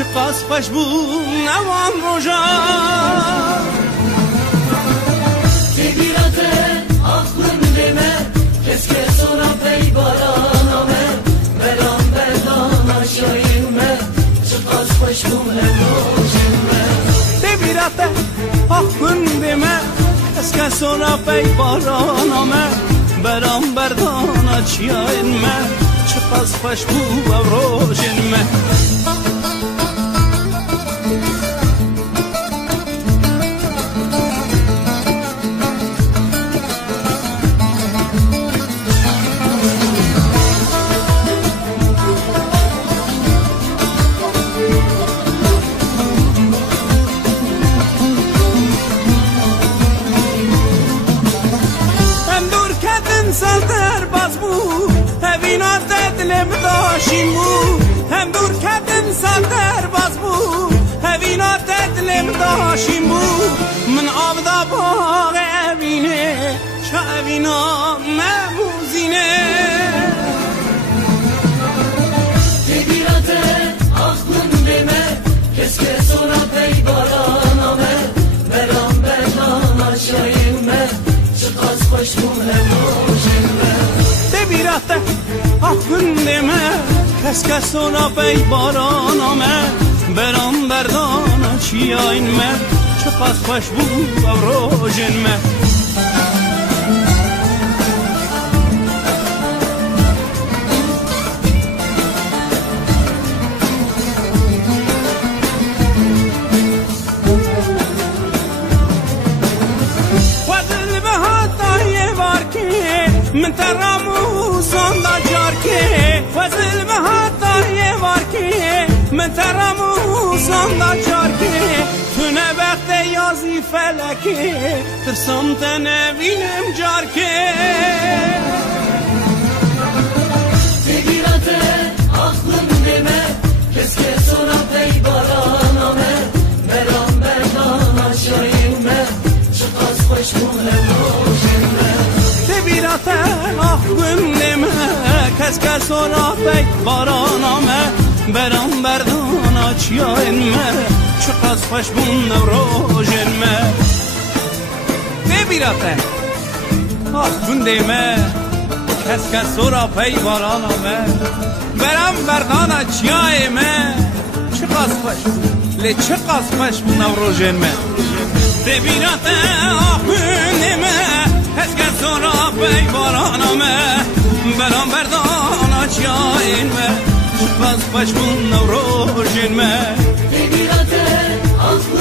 چقدر خوش بود نوام روژا بگیرته آخون دیمه کس که سونا پی بارانامه برام بردان آشاییمه چقدر خوش بود امروزمه بگیرته آخون دیمه کس که سونا پی بارانامه برام بردان آشاییمه چقدر خوش بود امروزمه سر باز بود هوینات دلم داشتیم بود هم دور کردن سر باز بود هوینات دلم داشتیم بود من آبدا باغ اوینه چه اوینا مموزینه بگیرته آخون دیمه کس که سونا پی بارانامه برام بردان آشاییمه چقدر خوش بود ببیرته آخون دیمه کس که سونا پی بارانامه برام بردان چیاینمه چقدر خوش بود روژنمه من ترامو ساندا جارکه فضل به حتای وارکه من ترامو ساندا جارکه تو نبخت یازی فلکه ترسم تنوینم جارکه بگیرته آخون دیمه کس که سونا پی بارانامه برام بردان آشاییمه چقدر خوش بود بگیرته آخون دیمه کس که سونا پی بارانامه برام بردان آشاییمه چقدر خوش بود روژنمه بگیرته آخون دیمه کس که سونا پی بارانامه برام بردان آشاییمه چقدر خوش لی چقدر خوش بود روژنمه بگیرته آخون دیمه کس که سونا پی بارانامه برام بردان آشاییمه چقدر خوش بود روژنمه بگیرته آخون